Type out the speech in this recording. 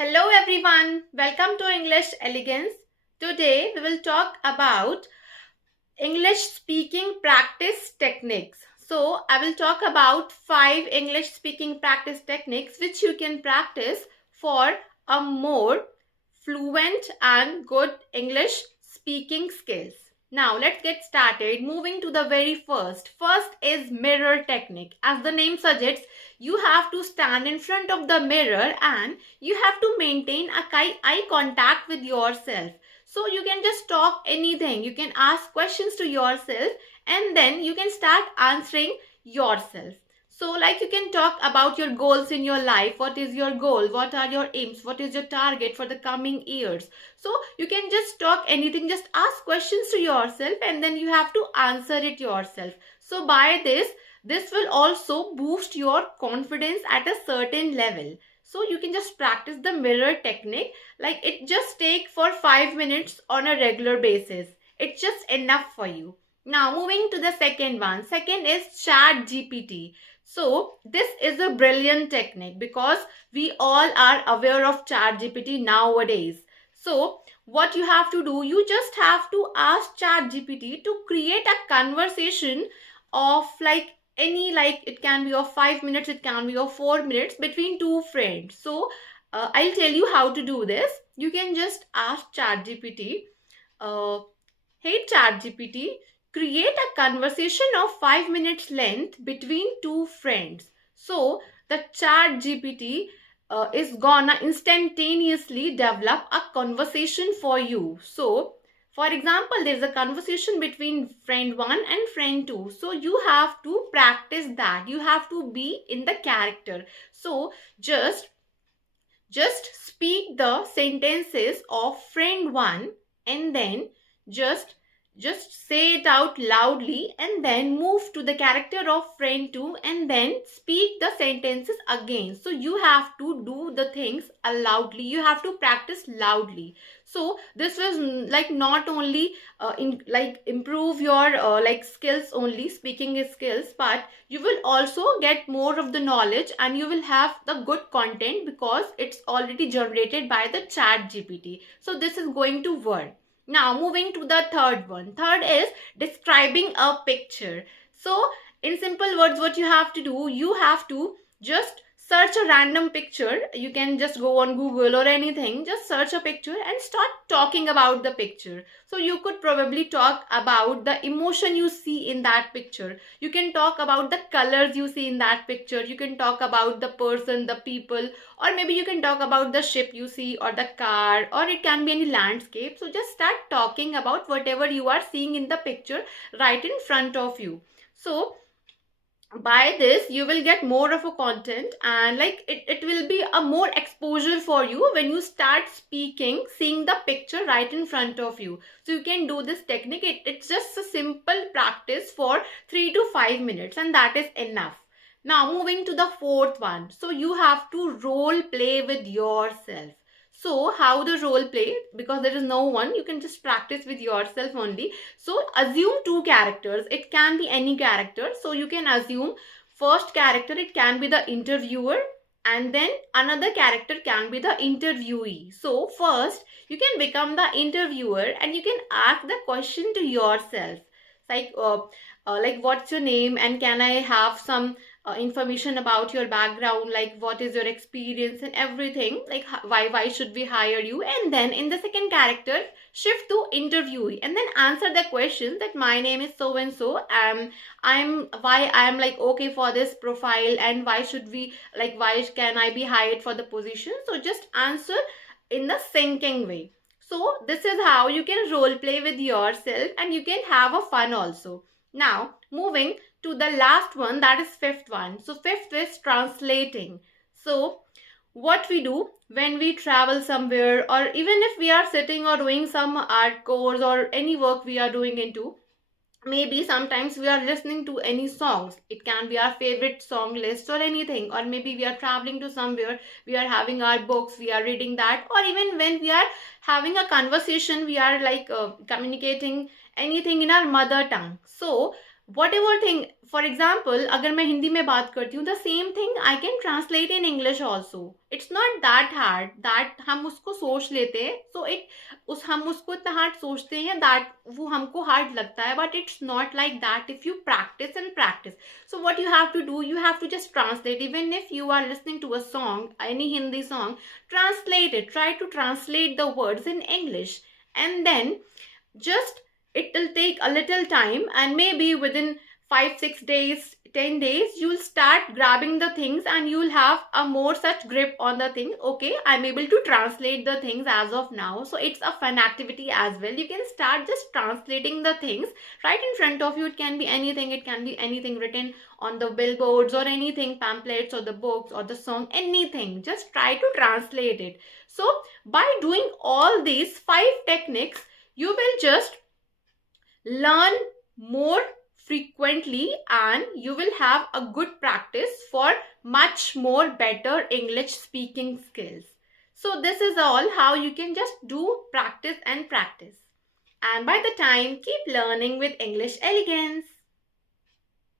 Hello everyone, welcome to English Elegance. Today we will talk about English speaking practice techniques. So, I will talk about 5 English speaking practice techniques which you can practice for a more fluent and good English speaking skills. Now, let's get started. Moving to the very first. First is mirror technique. As the name suggests, you have to stand in front of the mirror and you have to maintain a eye contact with yourself. So you can just talk anything. You can ask questions to yourself and then you can start answering yourself. So like you can talk about your goals in your life. What is your goal? What are your aims? What is your target for the coming years? So you can just talk anything. Just ask questions to yourself and then you have to answer it yourself. So by this will also boost your confidence at a certain level. So you can just practice the mirror technique, like it just take for 5 minutes on a regular basis. It's just enough for you. Now moving to the second one. Second is chat gpt. So this is a brilliant technique because we all are aware of chat gpt nowadays. So what you have to do, you just have to ask chat gpt to create a conversation of like any, like it can be of 5 minutes, it can be of 4 minutes between two friends. So I'll tell you how to do this. You can just ask ChatGPT, uh, hey ChatGPT, create a conversation of 5 minutes length between two friends. So the ChatGPT is gonna instantaneously develop a conversation for you. So for example, there's a conversation between friend 1 and friend 2. So you have to practice that. You have to be in the character. So just speak the sentences of friend 1 and then just just say it out loudly and then move to the character of friend 2 and then speak the sentences again. So you have to do the things loudly. You have to practice loudly. So this was like not only improve your like skills, only speaking skills, but you will also get more of the knowledge and you will have the good content because it's already generated by the chat gpt. So this is going to work. Now moving to the third one. Third is describing a picture. So in simple words, what you have to do, you have to just search a random picture. You can just go on Google or anything, just search a picture and start talking about the picture. So you could probably talk about the emotion you see in that picture. You can talk about the colors you see in that picture. You can talk about the person, the people, or maybe you can talk about the ship you see or the car, or it can be any landscape. So just start talking about whatever you are seeing in the picture right in front of you. So by this you will get more of a content and like it will be a more exposure for you when you start speaking seeing the picture right in front of you. So you can do this technique. It's just a simple practice for 3 to 5 minutes and that is enough. Now moving to the fourth one. So you have to role play with yourself. So how the role play, because there is no one, you can just practice with yourself only. So assume two characters. It can be any character. So you can assume first character, it can be the interviewer, and then another character can be the interviewee. So first you can become the interviewer and you can ask the question to yourself. Like like what's your name and can I have some information about your background, like what is your experience and everything, like why should we hire you. And then in the second character, shift to interviewee and then answer the question that my name is so and so, I'm why I'm like okay for this profile and why should we, like why can I be hired for the position. So just answer in the sinking way. So this is how you can role play with yourself and you can have a fun also. Now moving to the last one, that is fifth one. So fifth is translating. So what we do when we travel somewhere, or even if we are sitting or doing some art course or any work we are doing into, maybe sometimes we are listening to any songs. It can be our favorite song list or anything, or maybe we are traveling to somewhere, we are having our books, we are reading that, or even when we are having a conversation, we are like communicating anything in our mother tongue. So whatever thing, for example, अगर मैं हिंदी में बात करती हूँ, the same thing I can translate in English also. It's not that hard that हम उसको सोच लेते हैं, so हम उसको इतना hard सोचते हैं that वो हमको hard लगता है, but it's not like that if you practice and practice. So what you have to do, you have to just translate. Even if you are listening to a song, any Hindi song, translate it. Try to translate the words in English, and then just it will take a little time, and maybe within 5 6 days, 10 days, you'll start grabbing the things and you'll have a more such grip on the thing. Okay, I'm able to translate the things as of now. So it's a fun activity as well. You can start just translating the things right in front of you. It can be anything, it can be anything written on the billboards or anything, pamphlets or the books or the song, anything. Just try to translate it. So by doing all these 5 techniques, you will just learn more frequently and you will have a good practice for much more better English speaking skills. So this is all how you can just do practice and practice. And by the time, keep learning with English elegance.